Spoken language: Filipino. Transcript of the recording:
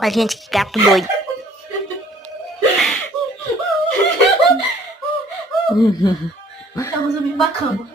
A gente que gato doido. Estamos bem bacana.